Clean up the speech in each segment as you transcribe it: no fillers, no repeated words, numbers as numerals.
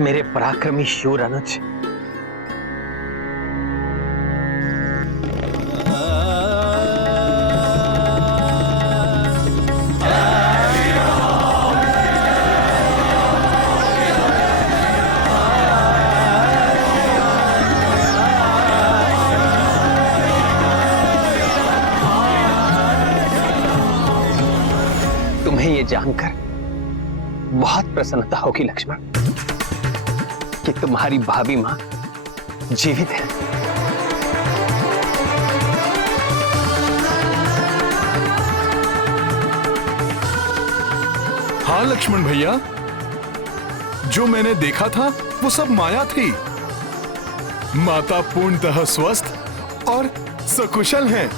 मेरे पराक्रमी शूर अनुज, तुम्हें ये जानकर बहुत प्रसन्नता होगी लक्ष्मण कि तुम्हारी भाभी मां जीवित है। हाँ लक्ष्मण भैया, जो मैंने देखा था वो सब माया थी। माता पूर्णतः स्वस्थ और सकुशल हैं।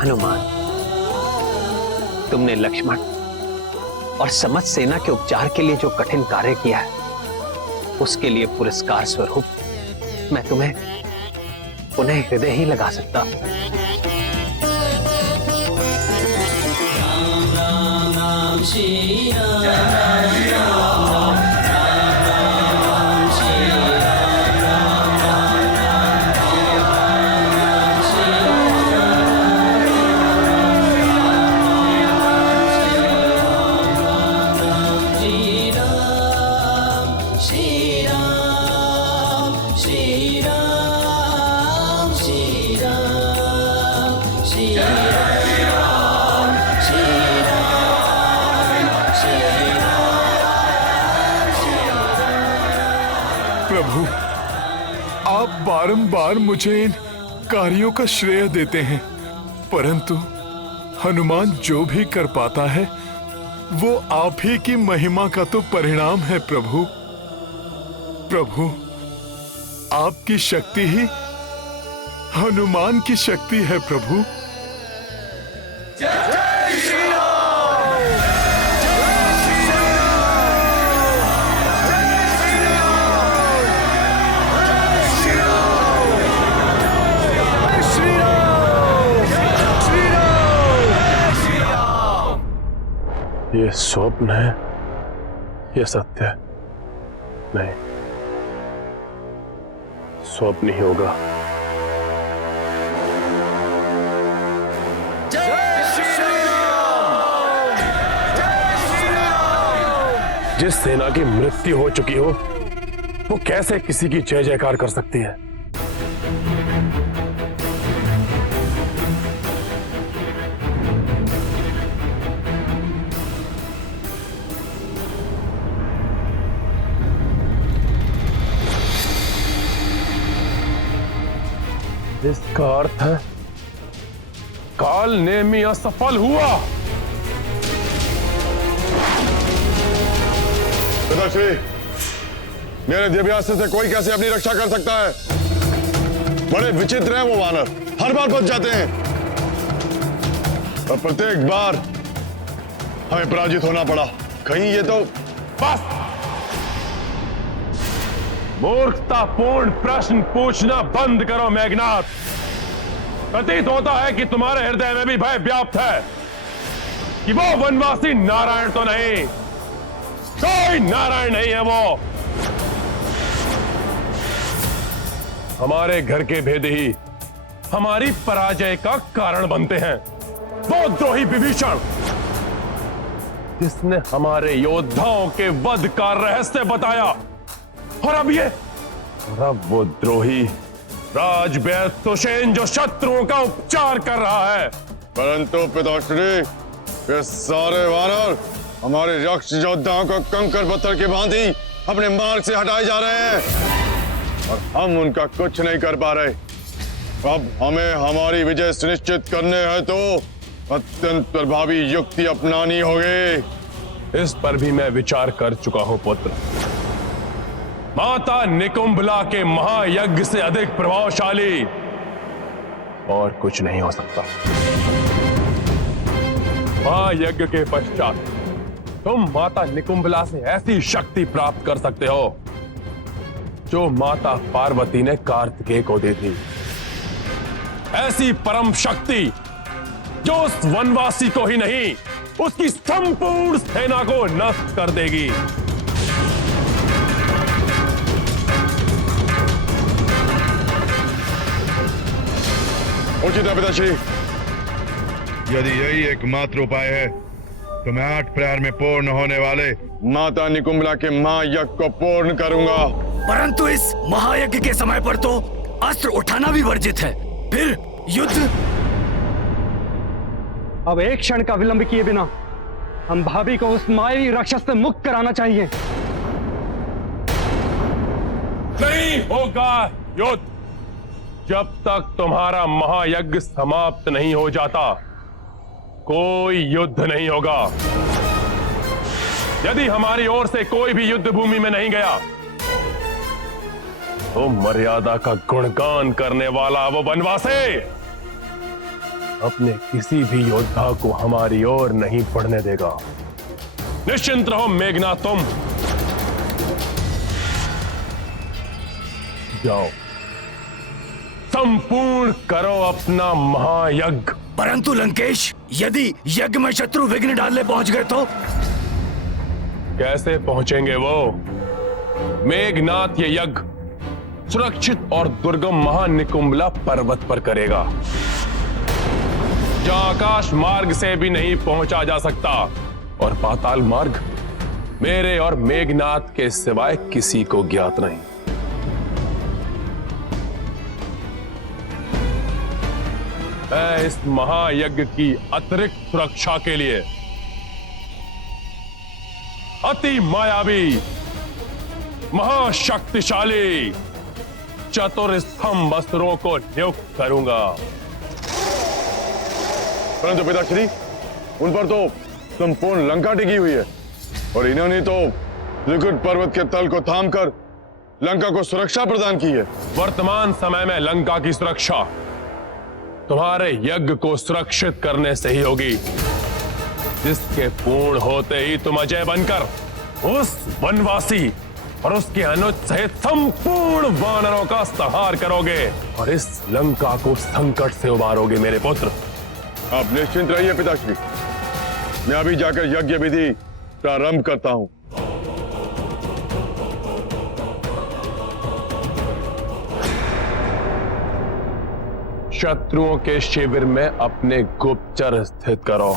हनुमान, तुमने लक्ष्मण और समस्त सेना के उपचार के लिए जो कठिन कार्य किया है, उसके लिए पुरस्कार स्वरूप मैं तुम्हें पुनः हृदय ही लगा सकता हूं। राम राम राम श्री राम राम राम राम श्री राम राम राम राम श्री प्रभु, आप बारंबार मुझे इन कार्यों का श्रेय देते हैं, परंतु हनुमान जो भी कर पाता है वो आप ही की महिमा का तो परिणाम है प्रभु। प्रभु, आपकी शक्ति ही हनुमान की शक्ति है प्रभु। ये स्वप्न है या सत्य है? नहीं, स्वप्न ही होगा। जिस सेना की मृत्यु हो चुकी हो वो कैसे किसी की जय जयकार कर सकती है? इसका अर्थ है काल नेमी असफल हुआ। पिताश्री, मेरे दिव्यास्त्र से कोई कैसे अपनी रक्षा कर सकता है? बड़े विचित्र हैं वो वानर, हर बार बच जाते हैं और प्रत्येक बार हमें पराजित होना पड़ा। कहीं ये तो बस, मूर्खतापूर्ण प्रश्न पूछना बंद करो मेघनाथ। प्रतीत होता है कि तुम्हारे हृदय में भी भय व्याप्त है कि वो वनवासी नारायण तो नहीं, कोई नारायण नहीं है वो। हमारे घर के भेद ही हमारी पराजय का कारण बनते हैं। वो द्रोही विभीषण जिसने हमारे योद्धाओं के वध का रहस्य बताया, और अब वो द्रोही राजवैद्य सुषेण जो शत्रुओं का उपचार कर रहा है। परंतु पिताश्री, ये सारे वानर हमारे राक्षस योद्धाओं को कंकर पत्थर के भांति अपने मार्ग से हटाए जा रहे हैं और हम उनका कुछ नहीं कर पा रहे। अब हमें हमारी विजय सुनिश्चित करने हैं तो अत्यंत प्रभावी युक्ति अपनानी होगी। इस पर भी मैं विचार कर चुका हूं पुत्र। माता निकुंभला के महायज्ञ से अधिक प्रभावशाली और कुछ नहीं हो सकता। महायज्ञ के पश्चात तुम माता निकुंभला से ऐसी शक्ति प्राप्त कर सकते हो जो माता पार्वती ने कार्तिकेय को दी थी। ऐसी परम शक्ति जो उस वनवासी को ही नहीं, उसकी संपूर्ण सेना को नष्ट कर देगी। उचित है पिताश्री। यदि यही एकमात्र उपाय है तो मैं 8 प्रहर में पूर्ण होने वाले माता निकुंभला के महायज्ञ को पूर्ण करूंगा। परंतु इस महायज्ञ के समय पर तो अस्त्र उठाना भी वर्जित है, फिर युद्ध। अब एक क्षण का विलंब किए बिना हम भाभी को उस मायावी राक्षस से मुक्त कराना चाहिए। नहीं होगा युद्ध जब तक तुम्हारा महायज्ञ समाप्त नहीं हो जाता। कोई युद्ध नहीं होगा। यदि हमारी ओर से कोई भी युद्ध भूमि में नहीं गया तो मर्यादा का गुणगान करने वाला वो वनवासी अपने किसी भी योद्धा को हमारी ओर नहीं बढ़ने देगा। निश्चिंत रहो मेघनाथ, तुम जाओ, संपूर्ण करो अपना महायज्ञ। परंतु लंकेश, यदि यज्ञ में शत्रु विघ्न डालने पहुंच गए तो? कैसे पहुंचेंगे वो? मेघनाथ ये यज्ञ सुरक्षित और दुर्गम महानिकुंभला पर्वत पर करेगा, जहां आकाश मार्ग से भी नहीं पहुंचा जा सकता और पाताल मार्ग मेरे और मेघनाथ के सिवाय किसी को ज्ञात नहीं। मैं इस महायज्ञ की अतिरिक्त सुरक्षा के लिए अति मायावी, महाशक्तिशाली चतुर्स्तंभ अस्त्रों को नियुक्त करूंगा। परंतु पिताश्री, उन पर तो संपूर्ण लंका टिकी हुई है और इन्होंने तो त्रिकुट पर्वत के तल को थामकर लंका को सुरक्षा प्रदान की है। वर्तमान समय में लंका की सुरक्षा तुम्हारे यज्ञ को सुरक्षित करने से ही होगी, जिसके पूर्ण होते ही तुम अजय बनकर उस वनवासी और उसके अनुज सहित संपूर्ण वानरों का संहार करोगे और इस लंका को संकट से उबारोगे मेरे पुत्र। आप निश्चिंत रहिए पिताश्री, मैं अभी जाकर यज्ञ विधि प्रारंभ करता हूं। शत्रुओं के शिविर में अपने गुप्तचर स्थित करो,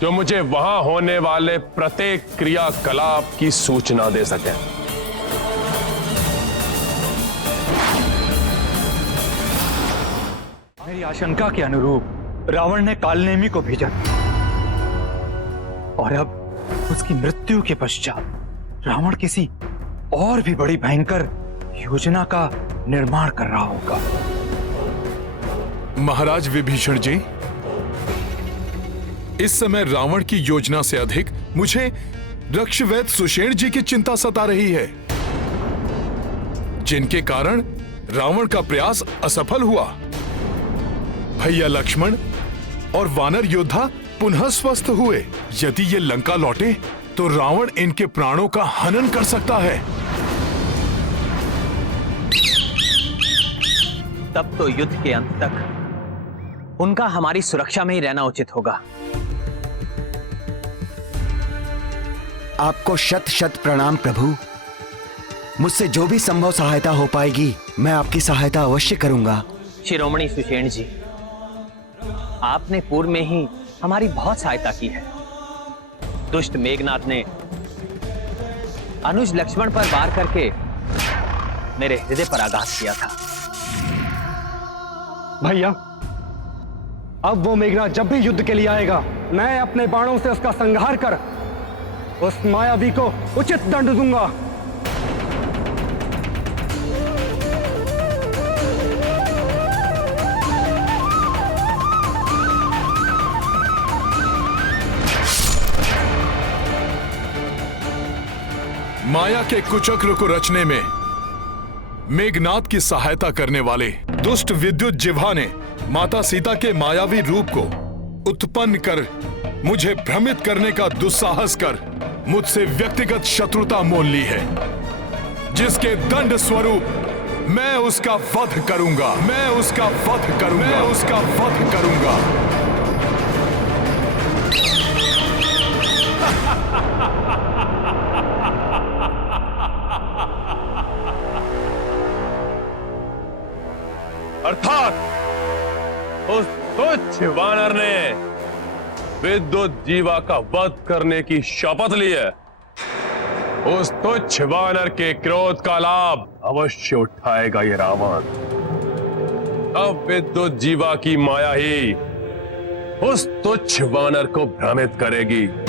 जो मुझे वहां होने वाले प्रत्येक क्रियाकलाप की सूचना दे सके। मेरी आशंका के अनुरूप रावण ने कालनेमी को भेजा और अब उसकी मृत्यु के पश्चात रावण किसी और भी बड़ी भयंकर योजना का निर्माण कर रहा होगा। महाराज विभीषण जी, इस समय रावण की योजना से अधिक मुझे रक्षवैद सुषेण जी की चिंता सता रही है, जिनके कारण रावण का प्रयास असफल हुआ। भैया लक्ष्मण और वानर योद्धा पुनः स्वस्थ हुए। यदि ये लंका लौटे तो रावण इनके प्राणों का हनन कर सकता है। तब तो युद्ध के अंत तक उनका हमारी सुरक्षा में ही रहना उचित होगा। आपको शत शत प्रणाम प्रभु। मुझसे जो भी संभव सहायता हो पाएगी मैं आपकी सहायता अवश्य करूंगा। शिरोमणि सुषेण जी, आपने पूर्व में ही हमारी बहुत सहायता की है। दुष्ट मेघनाथ ने अनुज लक्ष्मण पर वार करके मेरे हृदय पर आघात किया था। भैया, अब वो मेघनाथ जब भी युद्ध के लिए आएगा, मैं अपने बाणों से उसका संहार कर उस मायावी को उचित दंड दूंगा। माया के कुचक्र को रचने में मेघनाथ की सहायता करने वाले दुष्ट विद्युत जिह्वा ने माता सीता के मायावी रूप को उत्पन्न कर मुझे भ्रमित करने का दुस्साहस कर मुझसे व्यक्तिगत शत्रुता मोल ली है, जिसके दंड स्वरूप मैं उसका वध करूंगा, मैं उसका वध करूंगा, मैं उसका वध करूंगा। अर्थात उस तुच्छ वानर ने विद्युत जीवा का वध करने की शपथ ली है। उस तुच्छ वानर के क्रोध का लाभ अवश्य उठाएगा ये रावण। अब विद्युत जीवा की माया ही उस तुच्छ वानर को भ्रमित करेगी।